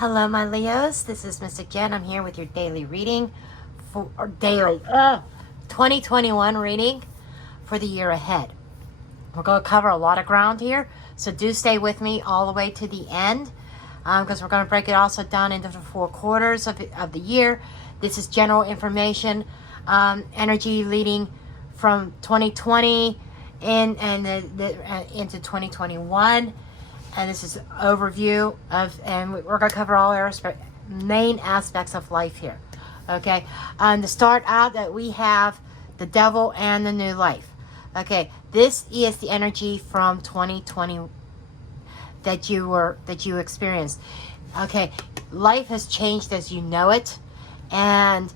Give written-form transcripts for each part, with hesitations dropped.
Hello, my Leos. This is Mr. Jen. I'm here with your daily reading for 2021 reading for the year ahead. We're going to cover a lot of ground here, so do stay with me all the way to the end because we're going to break it also down into the 4 quarters of the year. This is general information, energy leading from 2020 into 2021. And this is an overview of, and we're going to cover all our main aspects of life here. Okay, to start out, that we have the devil and the new life. Okay, this is the energy from 2020 that you experienced. Okay, life has changed as you know it, and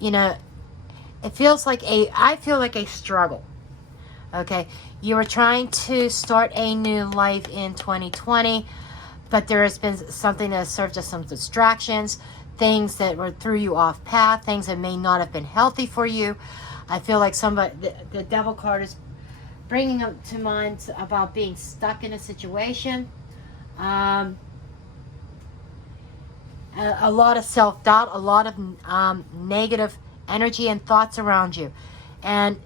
it feels like I feel like a struggle. Okay, you were trying to start a new life in 2020, but there has been something that has served as some distractions, things that were threw you off path, things that may not have been healthy for you. I feel like the devil card is bringing up to mind about being stuck in a situation. A lot of self-doubt, a lot of negative energy and thoughts around you. And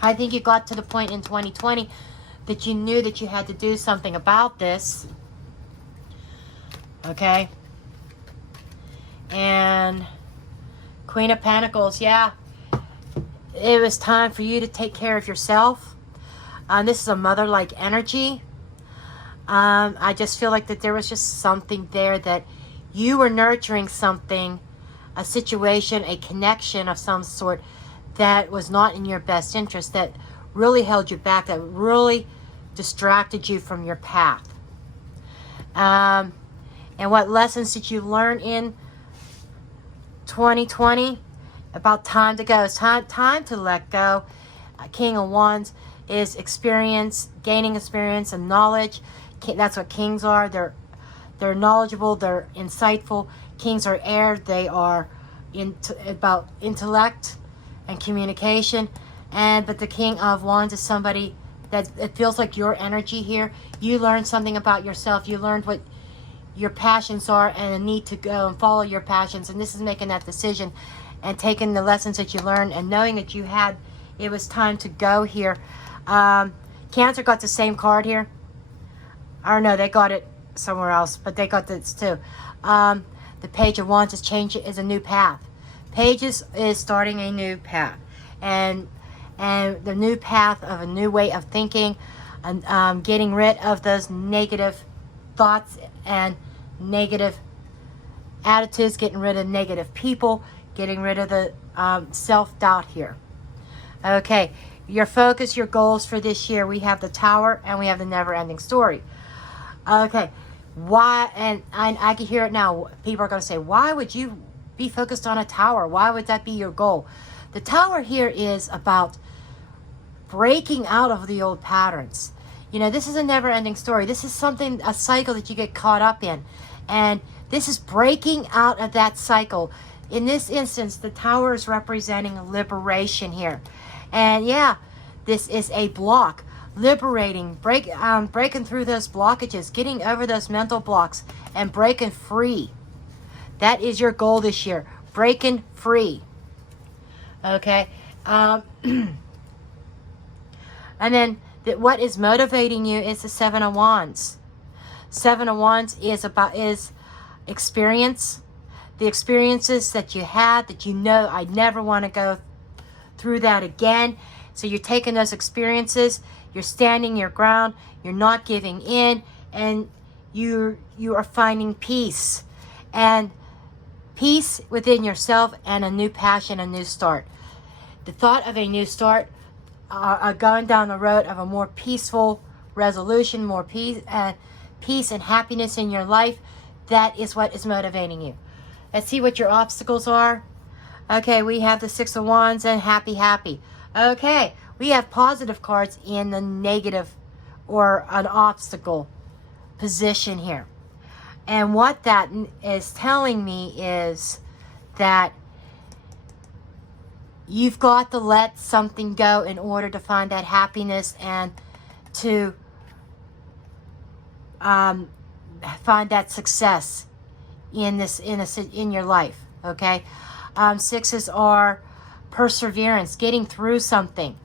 I think you got to the point in 2020 that you knew that you had to do something about this. Okay. And Queen of Pentacles, yeah. It was time for you to take care of yourself. This is a mother-like energy. I just feel like that there was just something there that you were nurturing something, a situation, a connection of some sort that was not in your best interest, that really held you back, that really distracted you from your path. And what lessons did you learn in 2020? About time to go. It's time to let go. King of Wands is experience, gaining experience and knowledge. That's what kings are. They're knowledgeable, they're insightful. Kings are air. They are about intellect and communication. But the King of Wands is somebody that it feels like your energy here. You learned something about yourself. You learned what your passions are and a need to go and follow your passions. And this is making that decision and taking the lessons that you learned and knowing that it was time to go here. Cancer got the same card here. Or no, they got it somewhere else, but they got this too. The Page of Wands is a new path. Pages is starting a new path, and the new path of a new way of thinking, and getting rid of those negative thoughts and negative attitudes, getting rid of negative people, getting rid of the self-doubt here. Okay, your focus, your goals for this year, we have the Tower and we have the never-ending story. Okay, why? And I can hear it now. People are going to say, why would you be focused on a tower? Why would that be your goal? The Tower here is about breaking out of the old patterns. This is a never-ending story. This is a cycle that you get caught up in. And this is breaking out of that cycle. In this instance, the Tower is representing liberation here. And yeah, this is a block. Liberating, breaking through those blockages, getting over those mental blocks, and breaking free. That is your goal this year. Breaking free. Okay. And then what is motivating you is the Seven of Wands. Seven of Wands is experience. The experiences that you had that I never want to go through that again. So you're taking those experiences, you're standing your ground, you're not giving in, and you are finding peace. And peace within yourself and a new passion, a new start. The thought of a new start, going down the road of a more peaceful resolution, more peace and happiness in your life, that is what is motivating you. Let's see what your obstacles are. Okay, we have the Six of Wands and happy. Okay, we have positive cards in the negative or an obstacle position here. And what that is telling me is that you've got to let something go in order to find that happiness and to find that success in your life. Okay, sixes are perseverance, getting through something,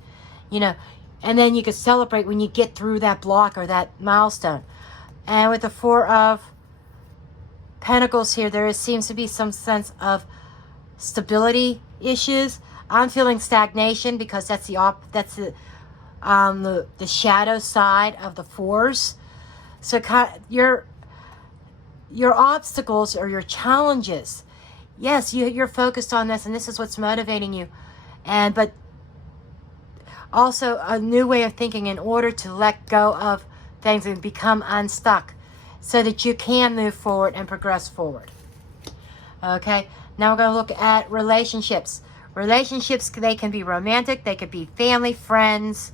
you know, and then you can celebrate when you get through that block or that milestone. And with the Four of Pentacles here, seems to be some sense of stability issues. I'm feeling stagnation because that's the shadow side of the fours. So your obstacles or your challenges, yes, you're focused on this, and this is what's motivating you, but also a new way of thinking in order to let go of things and become unstuck so that you can move forward and progress forward. Okay, now we're going to look at relationships. Relationships, they can be romantic, they could be family, friends,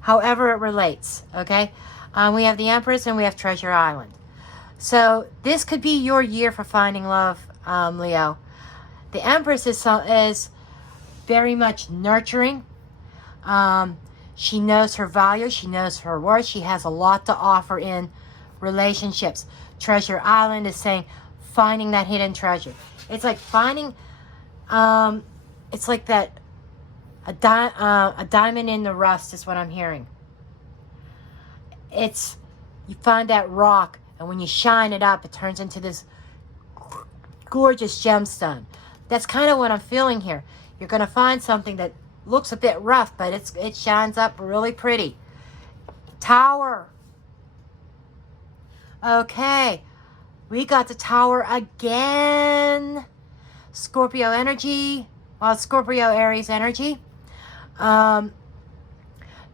however it relates. Okay, we have the Empress and we have Treasure Island. So this could be your year for finding love, Leo. The Empress is very much nurturing. She knows her value. She knows her worth. She has a lot to offer in relationships. Treasure Island is saying finding that hidden treasure. It's like finding, it's like that, a diamond in the rust is what I'm hearing. It's, you find that rock, and when you shine it up, it turns into this gorgeous gemstone. That's kind of what I'm feeling here. You're going to find something that looks a bit rough, but it shines up really pretty. Tower. Okay, we got the Tower again. Scorpio energy. Well, Scorpio Aries energy.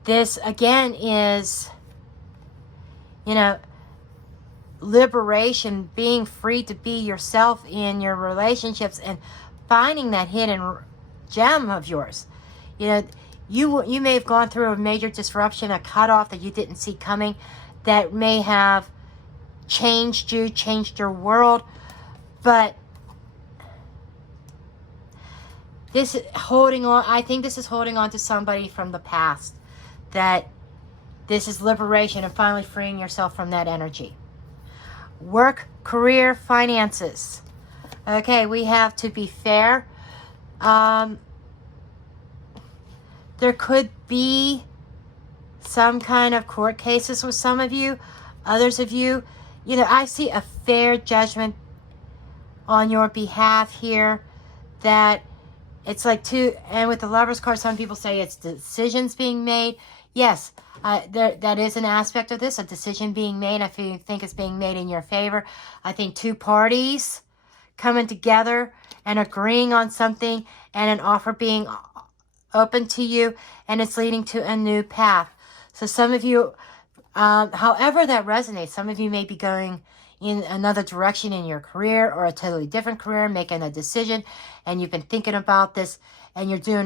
This again is, you know, liberation, being free to be yourself in your relationships and finding that hidden gem of yours. You know, you may have gone through a major disruption, a cutoff that you didn't see coming, that may have changed you, changed your world, but this is holding on. I think this is holding on to somebody from the past, that this is liberation and finally freeing yourself from that energy. Work, career, finances. Okay, we have to be fair. There could be some kind of court cases with some of you. Others of you, you know, I see a fair judgment on your behalf here, that it's like and with the Lovers card, some people say it's decisions being made. Yes, that is an aspect of this, a decision being made. I think it's being made in your favor. I think two parties coming together and agreeing on something, and an offer being open to you, and it's leading to a new path. So some of you, however that resonates, some of you may be going in another direction in your career, or a totally different career, making a decision, and you've been thinking about this, and you're doing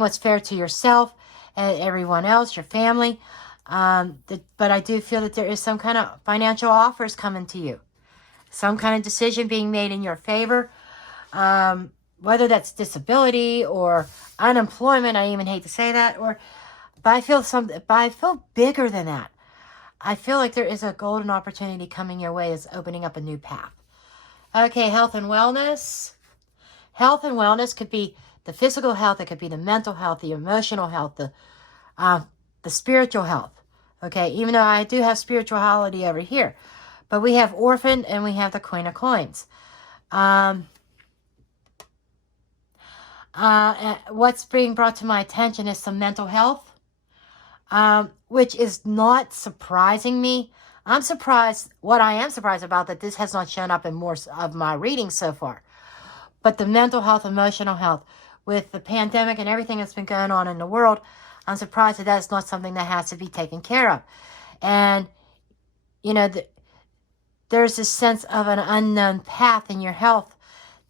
what's fair to yourself and everyone else, your family. But I do feel that there is some kind of financial offers coming to you, some kind of decision being made in your favor, whether that's disability or unemployment. I even hate to say that, but I feel bigger than that. I feel like there is a golden opportunity coming your way that's opening up a new path. Okay, health and wellness. Health and wellness could be the physical health, it could be the mental health, the emotional health, the spiritual health. Okay, even though I do have spirituality over here, but we have Orphan and we have the Queen of Coins. What's being brought to my attention is some mental health, which is not surprising me. What I am surprised about, that this has not shown up in more of my readings so far. But the mental health, emotional health, with the pandemic and everything that's been going on in the world, I'm surprised that that's not something that has to be taken care of. And, you know, there's this sense of an unknown path in your health.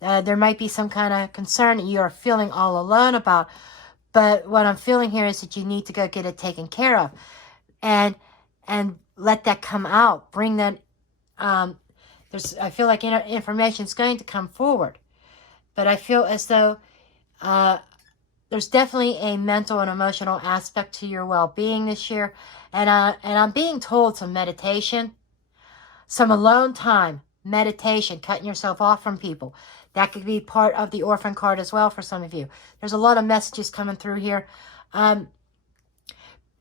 There might be some kind of concern that you are feeling all alone about. But what I'm feeling here is that you need to go get it taken care of. And let that come out. Bring that, I feel like information is going to come forward. But I feel as though there's definitely a mental and emotional aspect to your well-being this year. And I'm being told some meditation, some alone time meditation, cutting yourself off from people. That could be part of the orphan card as well for some of you. There's a lot of messages coming through here. And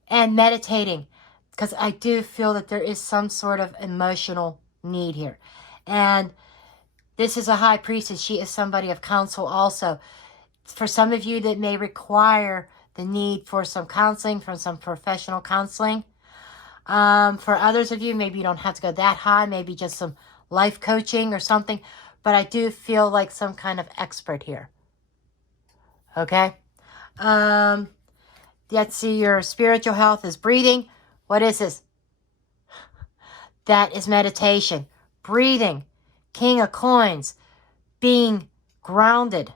meditating, because I do feel that there is some sort of emotional need here. And this is a high priestess. She is somebody of counsel also. For some of you, that may require the need for some counseling, from some professional counseling. For others of you, maybe you don't have to go that high, maybe just some life coaching or something. But I do feel like some kind of expert here. Okay? Let's see, your spiritual health is breathing. What is this? That is meditation. Breathing. King of Coins. Being grounded.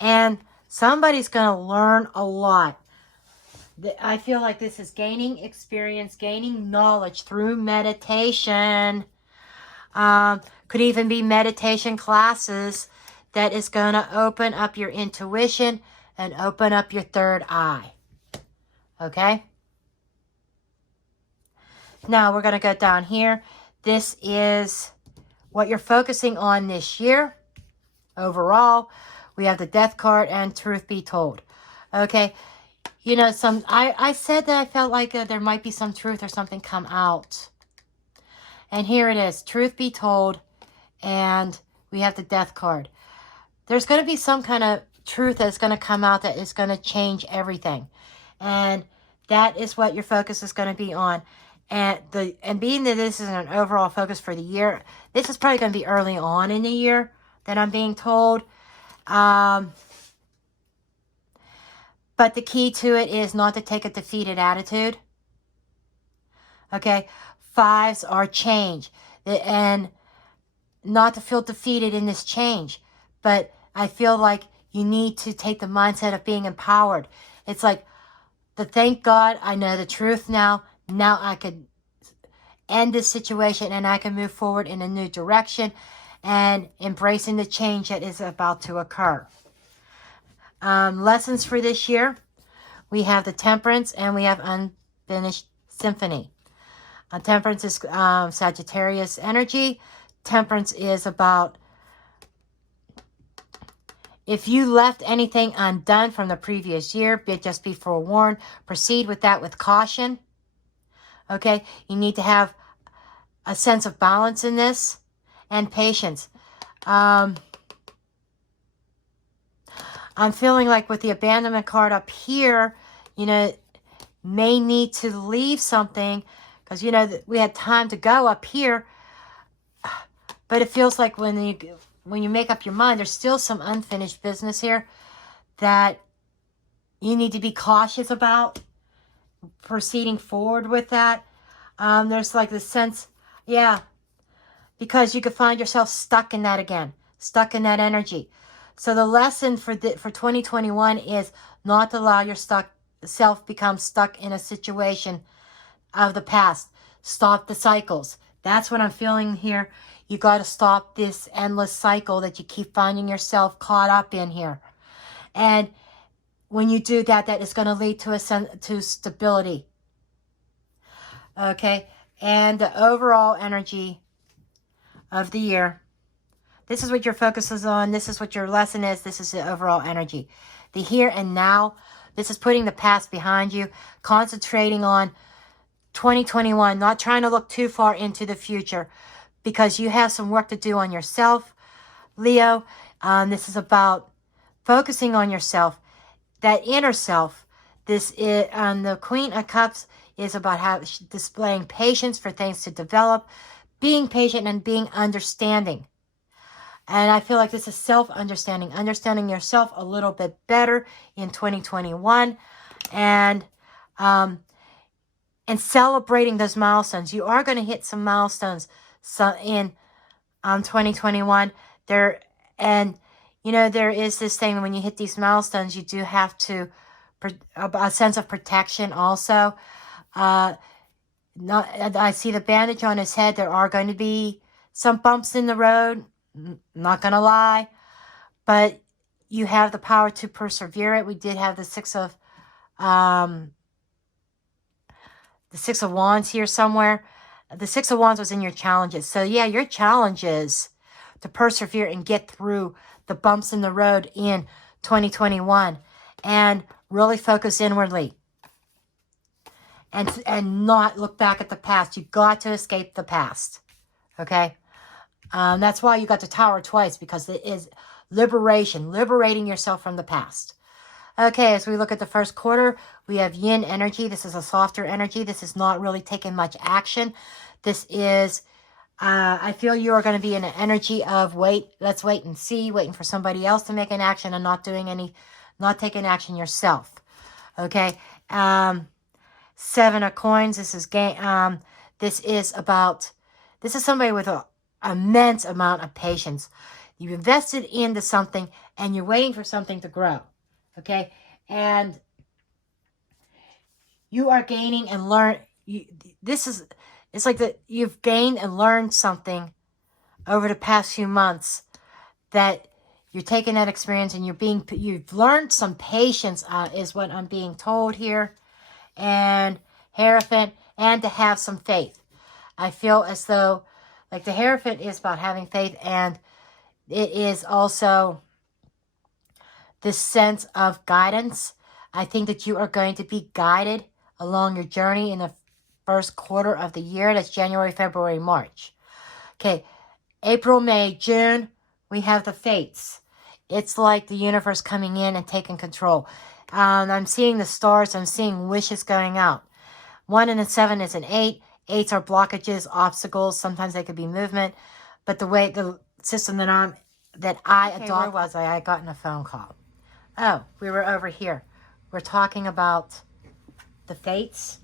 And somebody's going to learn a lot. I feel like this is gaining experience, gaining knowledge through meditation. Could even be meditation classes that is going to open up your intuition and open up your third eye. Okay? Now we're going to go down here. This is what you're focusing on this year. Overall, we have the Death card and Truth Be Told. Okay? You know, I said that I felt like there might be some truth or something come out. And here it is. Truth Be Told. And we have the Death card. There's going to be some kind of truth that's going to come out that is going to change everything. And that is what your focus is going to be on. And being that this is an overall focus for the year, this is probably going to be early on in the year that I'm being told. But the key to it is not to take a defeated attitude. Okay? Fives are change. And not to feel defeated in this change. But I feel like you need to take the mindset of being empowered. It's like, thank God I know the truth now. Now I could end this situation and I can move forward in a new direction and embracing the change that is about to occur. Lessons for this year. We have the Temperance and we have Unfinished Symphony. Temperance is Sagittarius energy. Temperance is about if you left anything undone from the previous year, just be forewarned. Proceed with that with caution. Okay? You need to have a sense of balance in this and patience. I'm feeling like with the abandonment card up here, you know, may need to leave something because, you know, we had time to go up here. But it feels like when you make up your mind, there's still some unfinished business here that you need to be cautious about proceeding forward with that. There's like the sense, yeah, because you could find yourself stuck in that again, stuck in that energy. So the lesson for 2021 is not to allow yourself become stuck in a situation of the past. Stop the cycles. That's what I'm feeling here. You got to stop this endless cycle that you keep finding yourself caught up in here. And when you do that, that is going to lead to to stability. Okay? And the overall energy of the year. This is what your focus is on. This is what your lesson is. This is the overall energy. The here and now. This is putting the past behind you. Concentrating on 2021. Not trying to look too far into the future. Because you have some work to do on yourself, Leo. This is about focusing on yourself, that inner self. This is the Queen of Cups is about displaying patience for things to develop, being patient and being understanding. And I feel like this is self-understanding, understanding yourself a little bit better in 2021, and celebrating those milestones. You are going to hit some milestones. So in 2021 there, and you know, there is this thing when you hit these milestones, you do have to a sense of protection also. I see the bandage on his head. There are going to be some bumps in the road, not gonna lie, but you have the power to persevere it. We did have the Six of Wands here somewhere. The Six of Wands was in your challenges. So yeah, your challenge is to persevere and get through the bumps in the road in 2021 and really focus inwardly and not look back at the past. You've got to escape the past. Okay? That's why you got the Tower twice, because it is liberation, liberating yourself from the past. Okay, as we look at the first quarter, we have yin energy. This is a softer energy. This is not really taking much action. This is, I feel you are going to be in an energy of let's wait and see, waiting for somebody else to make an action and not taking action yourself. Okay, 7 of coins. This is this is somebody with an immense amount of patience. You've invested into something and you're waiting for something to grow. Okay, and you are gaining and learn. It's like that you've gained and learned something over the past few months, that you're taking that experience and you've learned some patience, is what I'm being told here, and Hierophant, and to have some faith. I feel as though, like, the Hierophant is about having faith, and it is also this sense of guidance. I think that you are going to be guided along your journey in the first quarter of the year. That's January, February, March. Okay, April, May, June, we have the fates. It's like the universe coming in and taking control. I'm seeing the stars. I'm seeing wishes going out. 1 and a 7 is an 8. 8s are blockages, obstacles. Sometimes they could be movement. But the system that I adopt was I got in a phone call. Oh, we were over here. We're talking about the fates,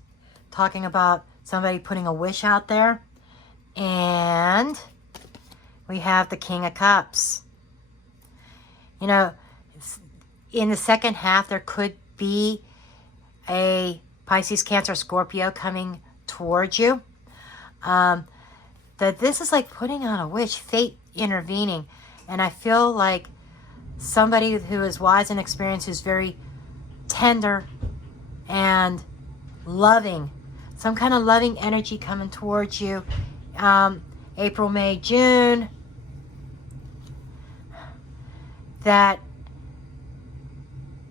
talking about somebody putting a wish out there, and we have the King of Cups. You know, in the second half, there could be a Pisces, Cancer, Scorpio coming towards you. That this is like putting on a wish, fate intervening, and I feel like somebody who is wise and experienced, who's very tender and loving, some kind of loving energy coming towards you. April, May, June, that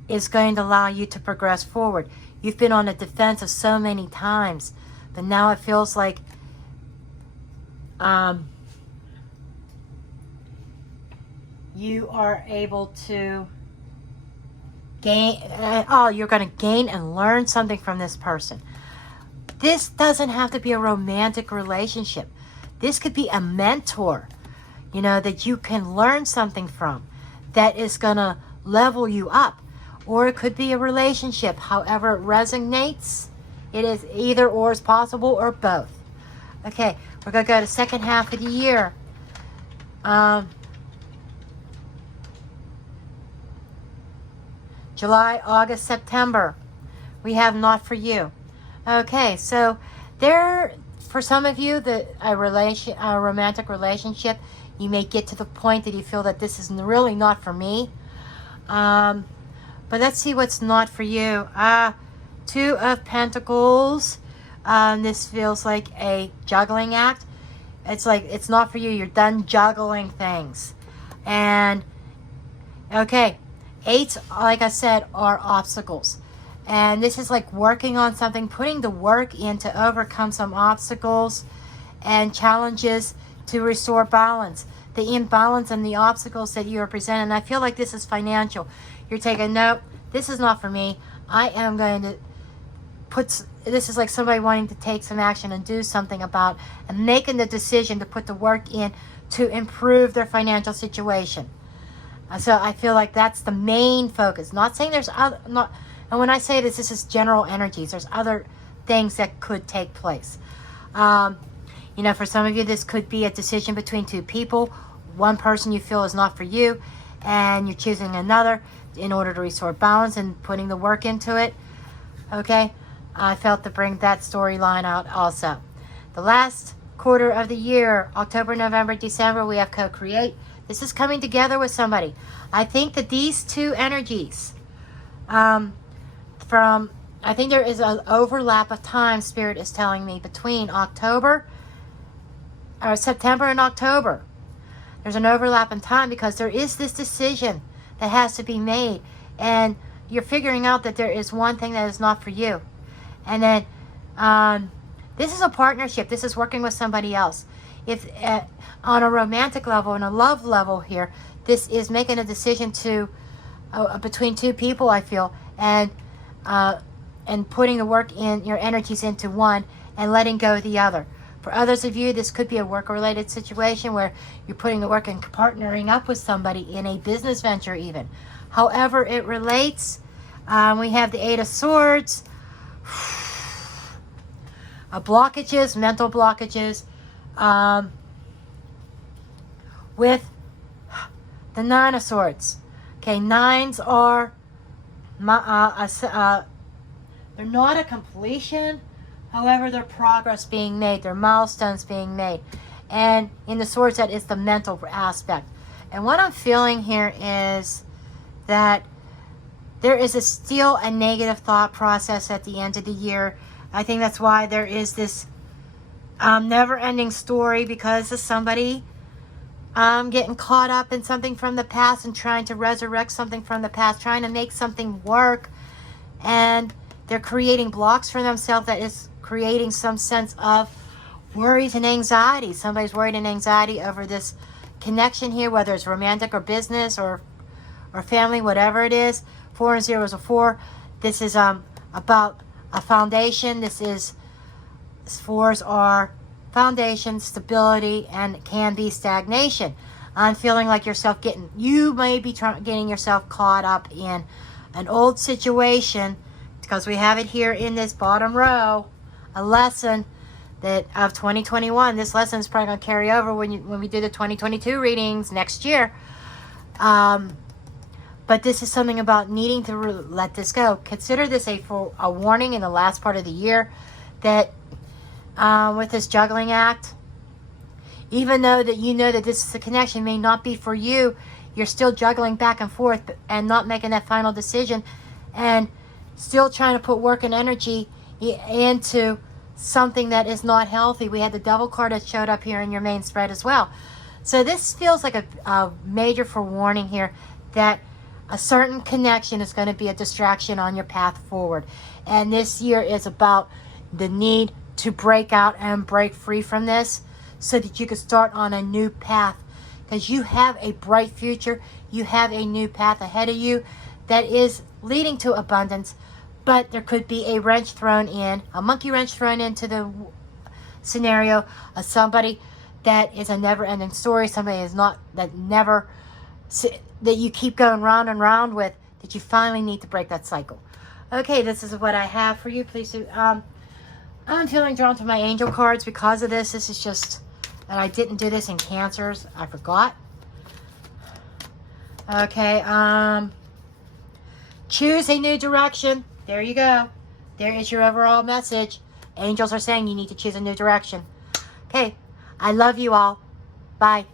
is going to allow you to progress forward. You've been on the defensive so many times, but now it feels like you are able to gain, you're going to gain and learn something from this person. This doesn't have to be a romantic relationship. This could be a mentor, you know, that you can learn something from, that is going to level you up. Or it could be a relationship. However it resonates, it is either or is possible, or both. Okay, we're going to go to second half of the year. July, August, September. We have not for you. Okay, so for some of you, a romantic relationship, you may get to the point that you feel that this is really not for me. But let's see what's not for you. 2 of Pentacles. This feels like a juggling act. It's like it's not for you. You're done juggling things. And, okay, 8s, like I said, are obstacles. And this is like working on something, putting the work in to overcome some obstacles and challenges to restore balance. The imbalance and the obstacles that you are presenting. And I feel like this is financial. You're taking, nope, this is not for me. I am going to this is like somebody wanting to take some action and do something about, and making the decision to put the work in to improve their financial situation. So I feel like that's the main focus. Not saying there's other, and when I say this is general energies. There's other things that could take place. You know, for some of you, this could be a decision between 2 people. One person you feel is not for you, and you're choosing another in order to restore balance and putting the work into it. Okay, I felt to bring that storyline out also. The last quarter of the year, October, November, December, we have co-create. This is coming together with somebody. I think that these 2 energies, I think there is an overlap of time, Spirit is telling me, between October September and October. There's an overlap in time because there is this decision that has to be made. And you're figuring out that there is one thing that is not for you. And then this is a partnership. This is working with somebody else. If on a romantic level, on a love level here, this is making a decision to between two people, I feel, and putting the work in, your energies into one and letting go of the other. For others of you, this could be a work-related situation where you're putting the work and partnering up with somebody in a business venture even. However it relates, we have the Eight of Swords, blockages, mental blockages, with the Nine of Swords. Okay, nines are, they're not a completion. However, their progress being made, their milestones being made. And in the Swords, that is the mental aspect. And what I'm feeling here is that there is still a negative thought process at the end of the year. I think that's why there is this never-ending story, because of somebody getting caught up in something from the past and trying to resurrect something from the past, trying to make something work. And they're creating blocks for themselves that is creating some sense of worries and anxiety. Somebody's worried and anxiety over this connection here, whether it's romantic or business or family, whatever it is. 4 and 0 is a 4. This is about a foundation. This is, 4s are foundation, stability, and can be stagnation. I'm feeling like you may be getting yourself caught up in an old situation, because we have it here in this bottom row, a lesson that of 2021. This lesson is probably going to carry over when we do the 2022 readings next year. But this is something about needing to let this go. Consider this a warning in the last part of the year that with this juggling act, even though that you know that this is a connection may not be for you, you're still juggling back and forth and not making that final decision, and still trying to put work and energy into something that is not healthy. We had the Devil card that showed up here in your main spread as well. So this feels like a major forewarning here that a certain connection is going to be a distraction on your path forward. And this year is about the need to break out and break free from this so that you can start on a new path, because you have a bright future. You have a new path ahead of you that is leading to abundance. But there could be a wrench thrown in, a monkey wrench thrown into the scenario of somebody that is a never-ending story, somebody that you keep going round and round with, that you finally need to break that cycle. Okay, this is what I have for you. Please do. I'm feeling drawn to my angel cards because of this. This is just that I didn't do this in Cancers. I forgot. Okay, choose a new direction. There you go. There is your overall message. Angels are saying you need to choose a new direction. Okay. I love you all. Bye.